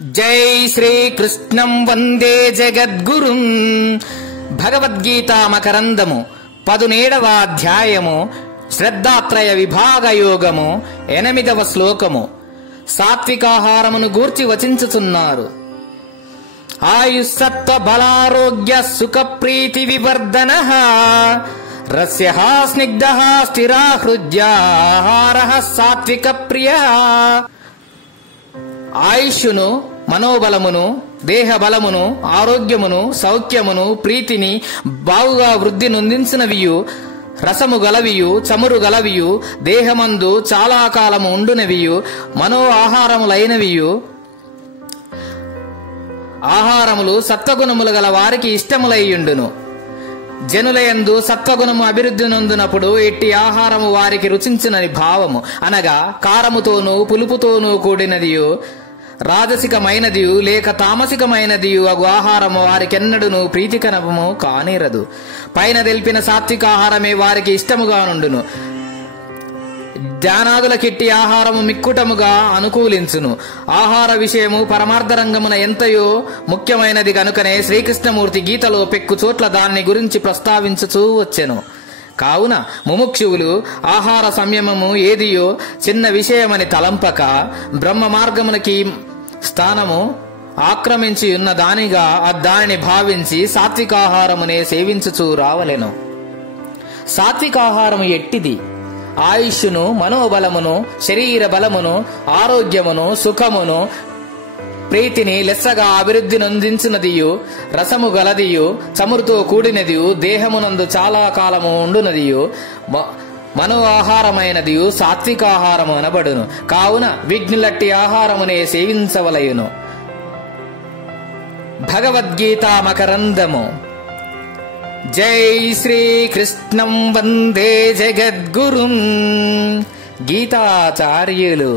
జై శ్రీకృష్ణం వందే జగద్గురుం. భగవద్గీత మకరందము 17వ అధ్యాయము శ్రద్ధాత్రయ విభాగ యోగము 8వ శ్లోకము. సాత్వికాహారమును గూర్చి వచించుచున్నారు. ఆయుస్సత్వ బలారోగ్య సుఖ ప్రీతి వివర్ధన రస్య స్నిగ్ధ స్థిరా హృద్యాహార సాత్విక ప్రియ. ఆయుష్ను, మనోబలమును, దేహ బలమును, ఆరోగ్యమును, సౌఖ్యమును, ప్రీతిని బావుగా వృద్ధి నొందించినవియు, రసము గలవియు, చమురు గలవియు, దేహమందు చాలా కాలము ఉండునవియు, మనో ఆహారములైనవియు, ఆహారములు సత్వగుణములు గల వారికి ఇష్టములయ్యుండును. జనులయందు సత్వగుణము అభివృద్ధి నొందినప్పుడు ఎట్టి ఆహారము వారికి రుచించునని భావము. అనగా కారముతోనూ పులుపుతోనూ కూడినదియు, రాజసికమైనదియు లేక తామసికమైనదియు అగు ఆహారము వారికెన్నడును ప్రీతికరము కానేరదు. పైన తెలిపిన సాత్వికాహారమే వారికి ఇష్టముగా నుండును. ధ్యానాదులకిట్టి ఆహారము మిక్కుటముగా అనుకూలించును. ఆహార విషయము పరమార్థ రంగమున ఎంతయో ముఖ్యమైనది కనుకనే శ్రీకృష్ణమూర్తి గీతలో పెక్కు చోట్ల దాన్ని గురించి ప్రస్తావించుచూ వచ్చెను. కావున ముముక్షువులు ఆహార సంయమము ఏదియో చిన్న విషయమని తలంపక బ్రహ్మ మార్గమునకి స్థానము ఆక్రమించి ఉన్న దానిగా దానిని భావించి సాత్వికాహారమునే సేవించుచూ రావలెను. సాత్వికాహారము ఎట్టిది? ఆయుష్ను, మనోబలమును, శరీర బలమును, ఆరోగ్యమును, సుఖమును, ప్రీతిని లెస్సగా అభివృద్ధి నొందించినదియు, రసము గలదియు, చమురుతో కూడినదియు, దేహమునందు చాలా కాలము ఉండునదియు, మనో ఆహారమైనదియు సాత్వికాహారము అనబడును. కావున విఘ్నులట్టి ఆహారమునే సేవించవలయును. భగవద్గీత మకరందము. జై శ్రీకృష్ణం వందే జగద్గురుం. గీతాచార్యులు.